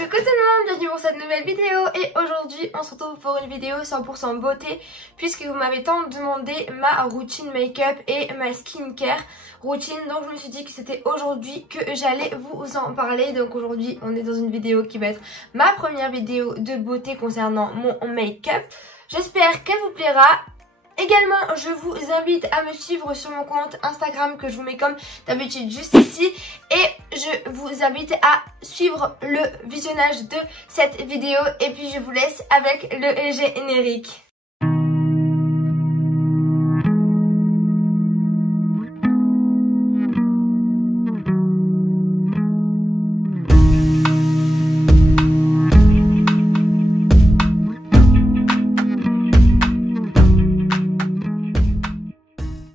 Coucou tout le monde, bienvenue pour cette nouvelle vidéo et aujourd'hui on se retrouve pour une vidéo 100% beauté puisque vous m'avez tant demandé ma routine make-up et ma skincare routine, donc je me suis dit que c'était aujourd'hui que j'allais vous en parler. Donc aujourd'hui on est dans une vidéo qui va être ma première vidéo de beauté concernant mon make-up. J'espère qu'elle vous plaira. Également, je vous invite à me suivre sur mon compte Instagram que je vous mets comme d'habitude juste ici. Et je vous invite à suivre le visionnage de cette vidéo. Et puis je vous laisse avec le générique.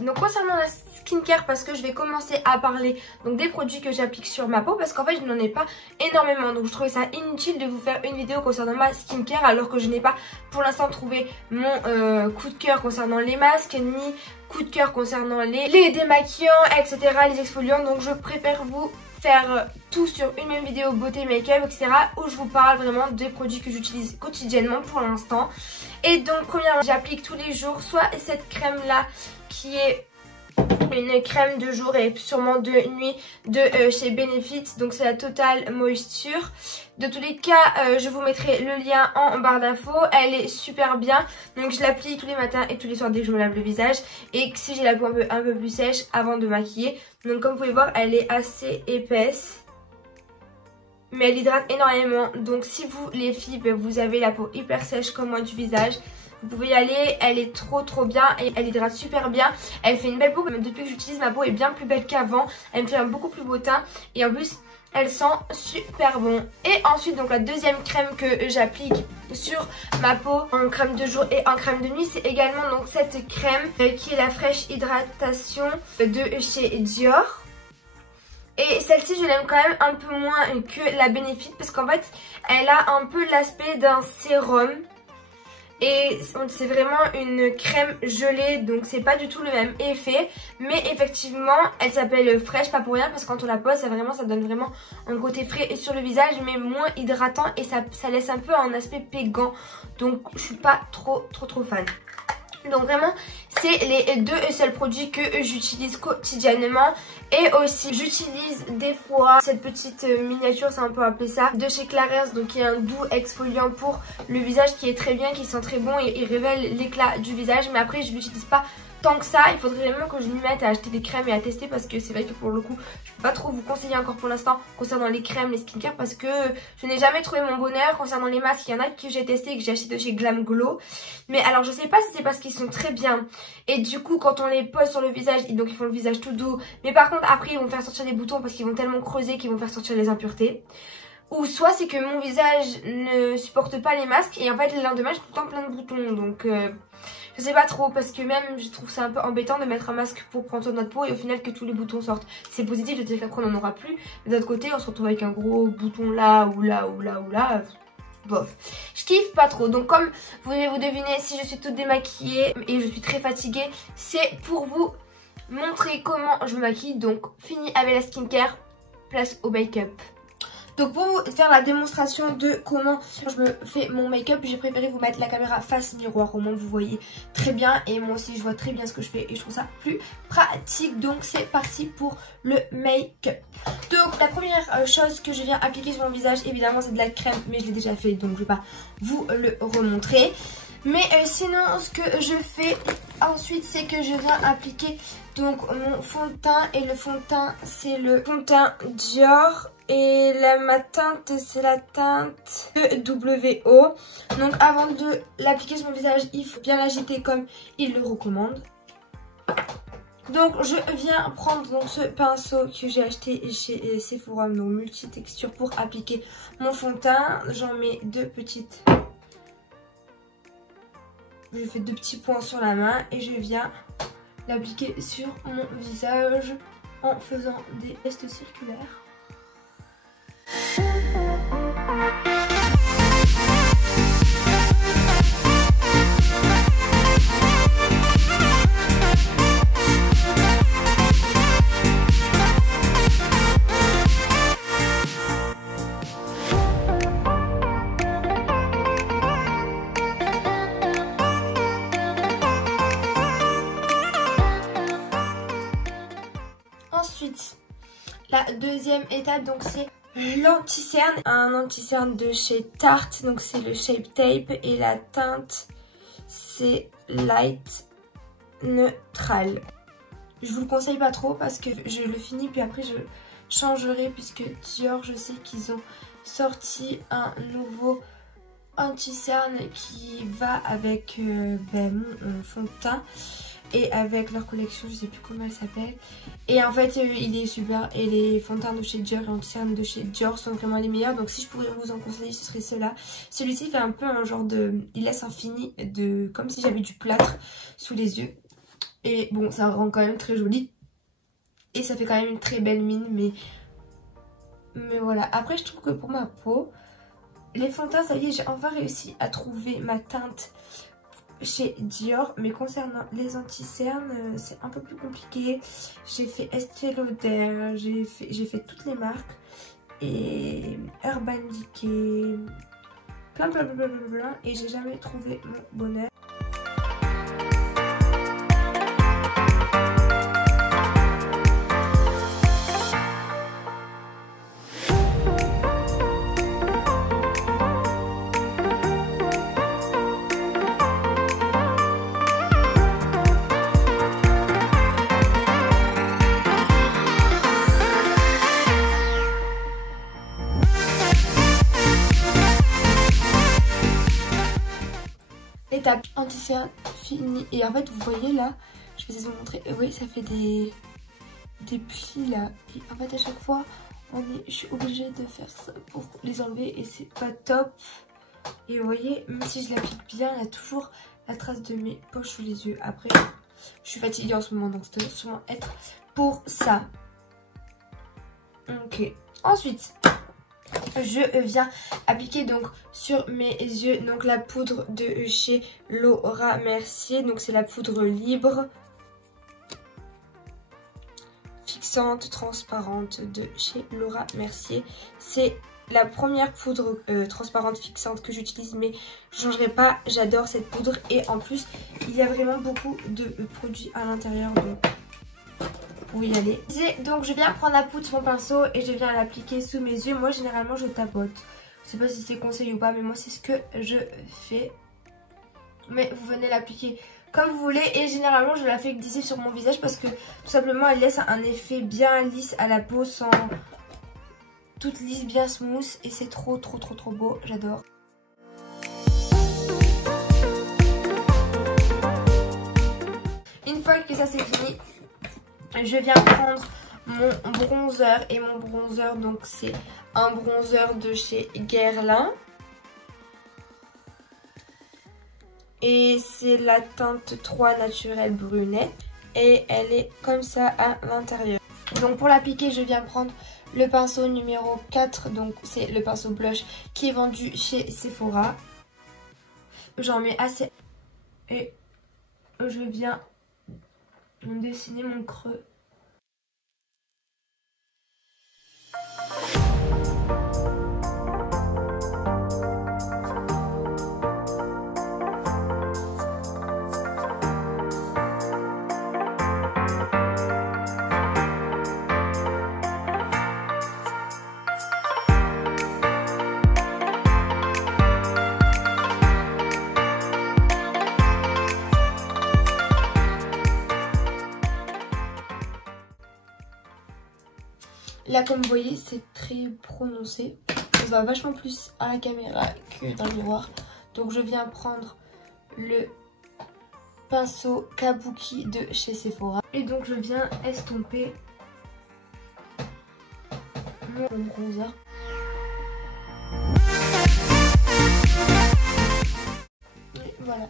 Donc concernant la skincare, parce que je vais commencer à parler donc des produits que j'applique sur ma peau, parce qu'en fait je n'en ai pas énormément, donc je trouvais ça inutile de vous faire une vidéo concernant ma skincare alors que je n'ai pas pour l'instant trouvé mon coup de cœur concernant les masques, ni coup de cœur concernant les démaquillants, etc., les exfoliants. Donc je préfère vous faire tout sur une même vidéo beauté, make-up, etc., où je vous parle vraiment des produits que j'utilise quotidiennement pour l'instant. Et donc premièrement, j'applique tous les jours soit cette crème là qui est une crème de jour et sûrement de nuit de chez Benefit, donc c'est la Total Moisture. De tous les cas, je vous mettrai le lien en barre d'infos. Elle est super bien, donc je l'applique tous les matins et tous les soirs dès que je me lave le visage, et si j'ai la peau un peu plus sèche avant de maquiller. Donc comme vous pouvez voir, elle est assez épaisse, mais elle hydrate énormément. Donc si vous les filles, vous avez la peau hyper sèche comme moi du visage, vous pouvez y aller, elle est trop bien et elle hydrate super bien. Elle fait une belle peau, même depuis que j'utilise, ma peau est bien plus belle qu'avant. Elle me fait un beaucoup plus beau teint et en plus elle sent super bon. Et ensuite donc la deuxième crème que j'applique sur ma peau en crème de jour et en crème de nuit, c'est également donc cette crème qui est la fraîche hydratation de chez Dior. Et celle-ci je l'aime quand même un peu moins que la Benefit parce qu'en fait elle a un peu l'aspect d'un sérum. Et c'est vraiment une crème gelée, donc c'est pas du tout le même effet. Mais effectivement, elle s'appelle fraîche, pas pour rien, parce que quand on la pose, ça donne vraiment un côté frais et sur le visage, mais moins hydratant. Et ça laisse un peu un aspect pégant. Donc je suis pas trop fan. Donc vraiment, c'est les deux seuls produits que j'utilise quotidiennement. Et aussi, j'utilise des fois cette petite miniature, c'est un peu appelé ça, de chez Clarins, donc qui est un doux exfoliant pour le visage qui est très bien, qui sent très bon et il révèle l'éclat du visage. Mais après, je l'utilise pas tant que ça. Il faudrait vraiment que je m'y mette à acheter des crèmes et à tester, parce que c'est vrai que pour le coup je peux pas trop vous conseiller encore pour l'instant concernant les crèmes, les skincare, parce que je n'ai jamais trouvé mon bonheur. Concernant les masques, il y en a que j'ai testé et que j'ai acheté de chez Glam Glow, mais alors je sais pas si c'est parce qu'ils sont très bien et du coup quand on les pose sur le visage, donc ils font le visage tout doux, mais par contre après ils vont faire sortir des boutons parce qu'ils vont tellement creuser qu'ils vont faire sortir les impuretés. Ou soit c'est que mon visage ne supporte pas les masques et en fait le lendemain j'ai tout le temps plein de boutons. Donc je sais pas trop, parce que même je trouve ça un peu embêtant de mettre un masque pour prendre soin de notre peau et au final que tous les boutons sortent. C'est positif, c'est-à-dire qu'après on n'en aura plus, mais d'un autre côté on se retrouve avec un gros bouton là ou là ou là ou là. Bof, je kiffe pas trop. Donc comme vous devez vous deviner, si je suis toute démaquillée et je suis très fatiguée, c'est pour vous montrer comment je me maquille. Donc fini avec la skincare, place au make-up. Donc pour vous faire la démonstration de comment je me fais mon make-up, j'ai préféré vous mettre la caméra face miroir, au moins vous voyez très bien et moi aussi je vois très bien ce que je fais et je trouve ça plus pratique. Donc c'est parti pour le make-up. Donc la première chose que je viens appliquer sur mon visage, évidemment c'est de la crème, mais je l'ai déjà fait donc je vais pas vous le remontrer. Mais sinon ce que je fais ensuite, c'est que je viens appliquer donc mon fond de teint, et le fond de teint c'est le fond de teint Dior. Et ma teinte, c'est la teinte WO. Donc avant de l'appliquer sur mon visage, il faut bien l'agiter comme il le recommande. Donc je viens prendre donc ce pinceau que j'ai acheté chez Sephora, donc multi-texture, pour appliquer mon fond de teint. J'en mets deux petites. Je fais deux petits points sur la main et je viens l'appliquer sur mon visage en faisant des gestes circulaires. La deuxième étape, donc c'est l'anti-cerne. Un anti-cerne de chez Tarte, donc c'est le Shape Tape. Et la teinte, c'est Light Neutral. Je vous le conseille pas trop parce que je le finis puis après je changerai, puisque Dior, je sais qu'ils ont sorti un nouveau anti-cerne qui va avec mon fond de teint et avec leur collection, je sais plus comment elle s'appelle. Et en fait il est super, et les fonds de teint de chez Dior et l'anti-cerne de chez Dior sont vraiment les meilleurs. Donc si je pourrais vous en conseiller, ce serait ceux-là. Celui-ci fait un peu un genre de... il laisse un fini de... comme si j'avais du plâtre sous les yeux. Et bon, ça rend quand même très joli. Et ça fait quand même une très belle mine, mais voilà. Après, je trouve que pour ma peau, les fonds de teint, ça y est, j'ai enfin réussi à trouver ma teinte chez Dior. Mais concernant les anti-cernes, c'est un peu plus compliqué. J'ai fait Estée Lauder, j'ai fait toutes les marques. Et Urban Decay, plein. Et j'ai jamais trouvé mon bonheur. L'étape anti-cerne finie. Et en fait, vous voyez là, je vais essayer de vous montrer. Oui, ça fait des plis là. Et en fait, à chaque fois, je suis obligée de faire ça pour les enlever. Et c'est pas top. Et vous voyez, même si je l'applique bien, il y a toujours la trace de mes poches sous les yeux. Après, je suis fatiguée en ce moment, donc ça doit sûrement être pour ça. Ok. Ensuite, je viens appliquer donc sur mes yeux donc la poudre de chez Laura Mercier. Donc c'est la poudre libre fixante transparente de chez Laura Mercier. C'est la première poudre transparente fixante que j'utilise, mais je ne changerai pas. J'adore cette poudre et en plus il y a vraiment beaucoup de produits à l'intérieur, donc pour y aller. Donc je viens prendre la poudre sur mon pinceau et je viens l'appliquer sous mes yeux. Moi généralement je tapote. Je sais pas si c'est conseillé ou pas, mais moi c'est ce que je fais. Mais vous venez l'appliquer comme vous voulez. Et généralement je la fais glisser sur mon visage parce que tout simplement elle laisse un effet bien lisse à la peau, sans toute lisse, bien smooth. Et c'est trop beau, j'adore. Une fois que ça c'est fini, je viens prendre mon bronzer. Et mon bronzer, donc c'est un bronzer de chez Guerlain. Et c'est la teinte 3 naturelle brunette. Et elle est comme ça à l'intérieur. Donc pour l'appliquer, je viens prendre le pinceau numéro 4. Donc c'est le pinceau blush qui est vendu chez Sephora. J'en mets assez. Et je viens dessiner mon creux. Là comme vous voyez c'est très prononcé. Ça se voit vachement plus à la caméra que dans le miroir. Donc je viens prendre le pinceau Kabuki de chez Sephora. Et donc je viens estomper mon bronzer. Et voilà.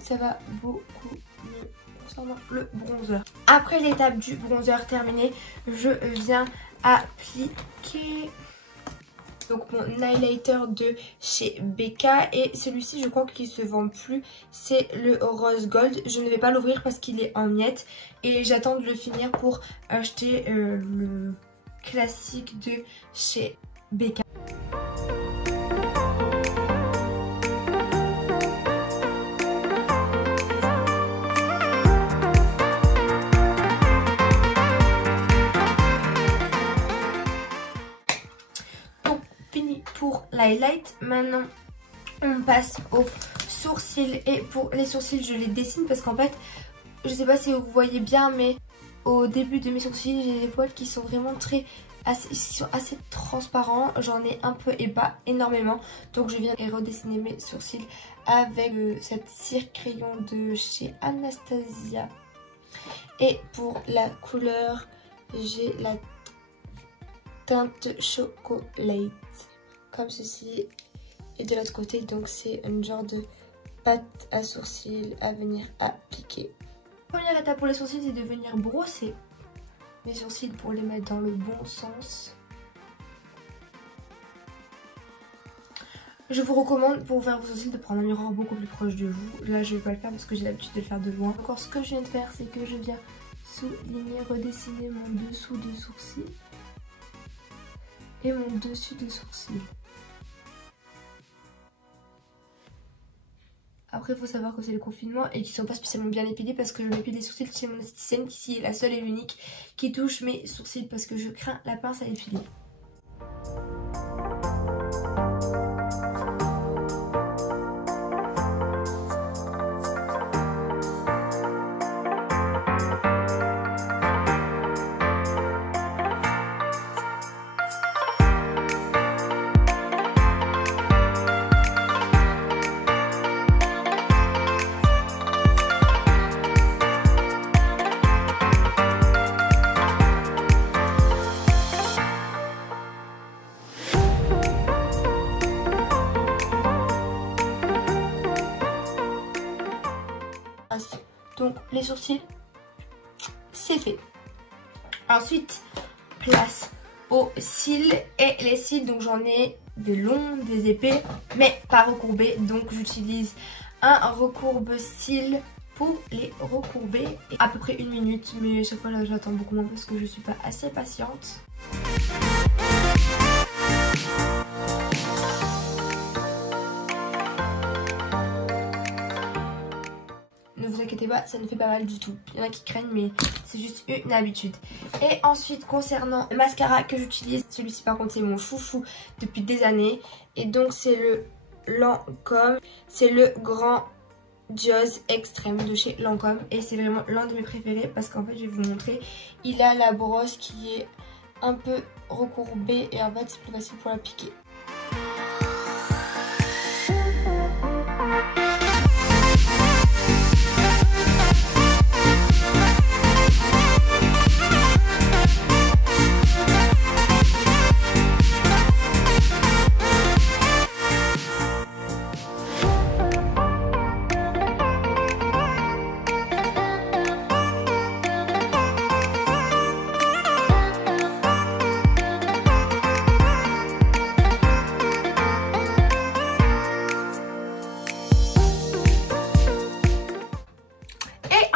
Ça va beaucoup mieux concernant le bronzer. Après l'étape du bronzer terminée, je viens appliquer donc mon highlighter de chez Becca. Et celui-ci je crois qu'il se vend plus, c'est le rose gold. Je ne vais pas l'ouvrir parce qu'il est en miettes et j'attends de le finir pour acheter le classique de chez Becca. fini pour l'highlight. Maintenant on passe aux sourcils. Et pour les sourcils je les dessine parce qu'en fait je sais pas si vous voyez bien, mais au début de mes sourcils j'ai des poils qui sont vraiment assez transparents. J'en ai un peu et pas énormément, donc je viens redessiner mes sourcils avec cette cire crayon de chez Anastasia. Et pour la couleur j'ai la teinte chocolate comme ceci, et de l'autre côté donc c'est un genre de pâte à sourcils à venir appliquer. Première étape pour les sourcils, c'est de venir brosser mes sourcils pour les mettre dans le bon sens. Je vous recommande pour faire vos sourcils de prendre un miroir beaucoup plus proche de vous. Là je vais pas le faire parce que j'ai l'habitude de le faire de loin. Encore ce que je viens de faire, c'est que je viens souligner, redessiner mon dessous de sourcil et mon dessus de sourcil. Après il faut savoir que c'est le confinement et qu'ils sont pas spécialement bien épilés parce que je m'épile les sourcils chez mon esthéticienne qui est la seule et l'unique qui touche mes sourcils parce que je crains la pince à épiler. Donc les sourcils, c'est fait. Ensuite, place aux cils. Et les cils, donc j'en ai des longs, des épais, mais pas recourbés. Donc j'utilise un recourbe-cils pour les recourber. Et à peu près 1 minute, mais chaque fois là j'attends beaucoup moins parce que je suis pas assez patiente. Ne vous inquiétez pas, ça ne fait pas mal du tout. Il y en a qui craignent, mais c'est juste une habitude. Et ensuite, concernant le mascara que j'utilise, celui-ci par contre c'est mon chouchou depuis des années. Et donc c'est le Lancôme. C'est le Grandiose Extrême de chez Lancôme. Et c'est vraiment l'un de mes préférés parce qu'en fait, je vais vous montrer. Il a la brosse qui est un peu recourbée et en fait c'est plus facile pour l'appliquer.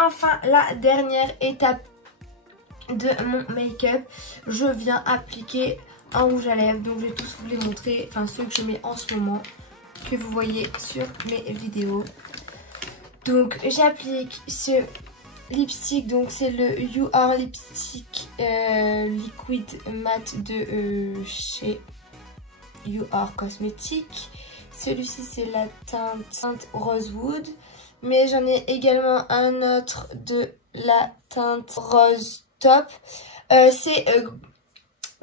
Enfin, la dernière étape de mon make-up, je viens appliquer un rouge à lèvres. Donc je vais tous vous les montrer, enfin ceux que je mets en ce moment, que vous voyez sur mes vidéos. Donc j'applique ce lipstick, donc c'est le You Are Lipstick Liquid Matte de chez You Are Cosmetics. Celui-ci c'est la teinte Rosewood. Mais j'en ai également un autre de la teinte Rose Top. C'est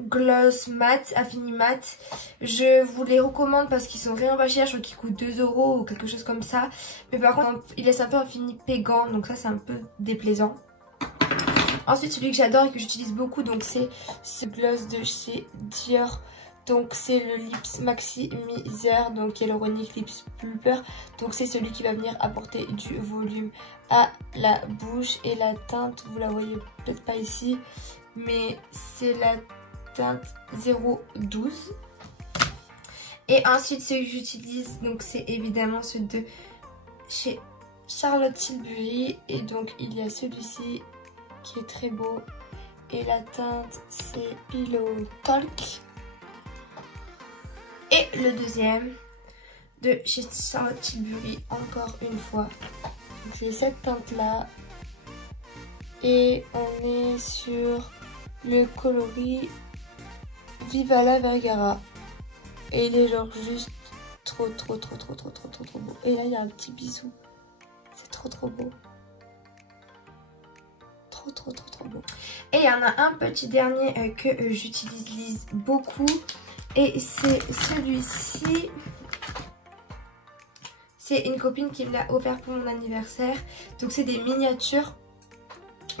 Gloss Matte, Affini Matte. Je vous les recommande parce qu'ils sont vraiment pas chers. Je crois qu'ils coûtent 2 € ou quelque chose comme ça. Mais par contre, il laisse un peu un fini pégant. Donc ça, c'est un peu déplaisant. Ensuite, celui que j'adore et que j'utilise beaucoup, donc c'est ce gloss de chez Dior. Donc c'est le Lips Maximizer, donc Hyaluronic Lips Pulper. Donc c'est celui qui va venir apporter du volume à la bouche. Et la teinte, vous la voyez peut-être pas ici, mais c'est la teinte 012. Et ensuite ce que j'utilise, donc c'est évidemment ceux de chez Charlotte Tilbury. Et donc il y a celui-ci qui est très beau. Et la teinte c'est Pillow Talk. Et le deuxième de chez Charlotte Tilbury, encore une fois. C'est cette teinte là. Et on est sur le coloris Viva la Vergara. Et il est genre juste trop beau. Et là il y a un petit bisou. C'est trop beau. Trop beau. Et il y en a un petit dernier que j'utilise beaucoup. Et c'est celui-ci. C'est une copine qui me l'a offert pour mon anniversaire. Donc c'est des miniatures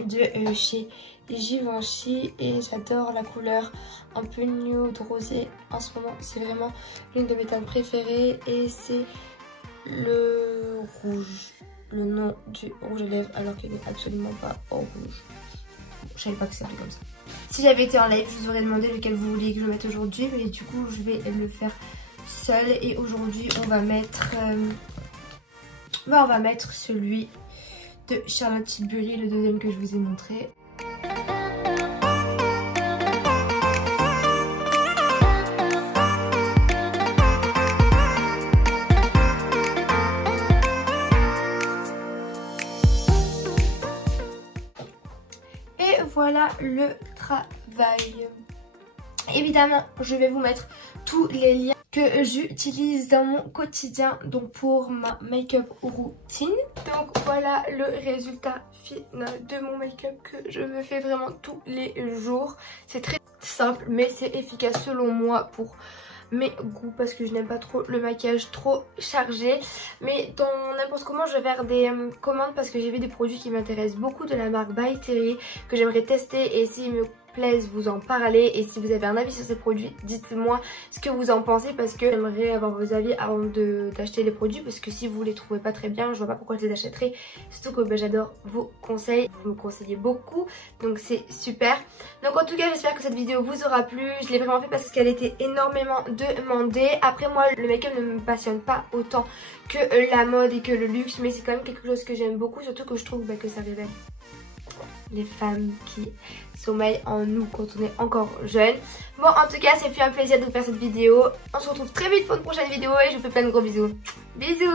de chez Givenchy. Et j'adore la couleur un peu nude rosé en ce moment. C'est vraiment l'une de mes teintes préférées. Et c'est le rouge. Le nom du rouge à lèvres alors qu'il n'est absolument pas en rouge. Je savais pas que ça s'appelait comme ça. Si j'avais été en live, je vous aurais demandé lequel vous vouliez que je mette aujourd'hui. Mais du coup, je vais le faire seul. Et aujourd'hui, on va mettre celui de Charlotte Tilbury, le deuxième que je vous ai montré. Et voilà le travail. Évidemment, je vais vous mettre tous les liens que j'utilise dans mon quotidien, donc pour ma make-up routine. Donc voilà le résultat final de mon make-up que je me fais vraiment tous les jours. C'est très simple mais c'est efficace selon moi pour mes goûts parce que je n'aime pas trop le maquillage trop chargé. Mais dans n'importe comment je vais faire des commandes parce que j'ai vu des produits qui m'intéressent beaucoup de la marque By Terry que j'aimerais tester et s'ils me plaisent vous en parler. Et si vous avez un avis sur ces produits, dites-moi ce que vous en pensez parce que j'aimerais avoir vos avis avant d'acheter les produits parce que si vous les trouvez pas très bien, je vois pas pourquoi je les achèterais. Surtout que j'adore vos conseils, vous me conseillez beaucoup donc c'est super. Donc en tout cas j'espère que cette vidéo vous aura plu. Je l'ai vraiment fait parce qu'elle était énormément demandée. Après moi le make-up ne me passionne pas autant que la mode et que le luxe, mais c'est quand même quelque chose que j'aime beaucoup, surtout que je trouve que ça révèle les femmes qui sommeillent en nous quand on est encore jeune. Bon en tout cas c'est fait un plaisir de vous faire cette vidéo. On se retrouve très vite pour une prochaine vidéo et je vous fais plein de gros bisous. Bisous.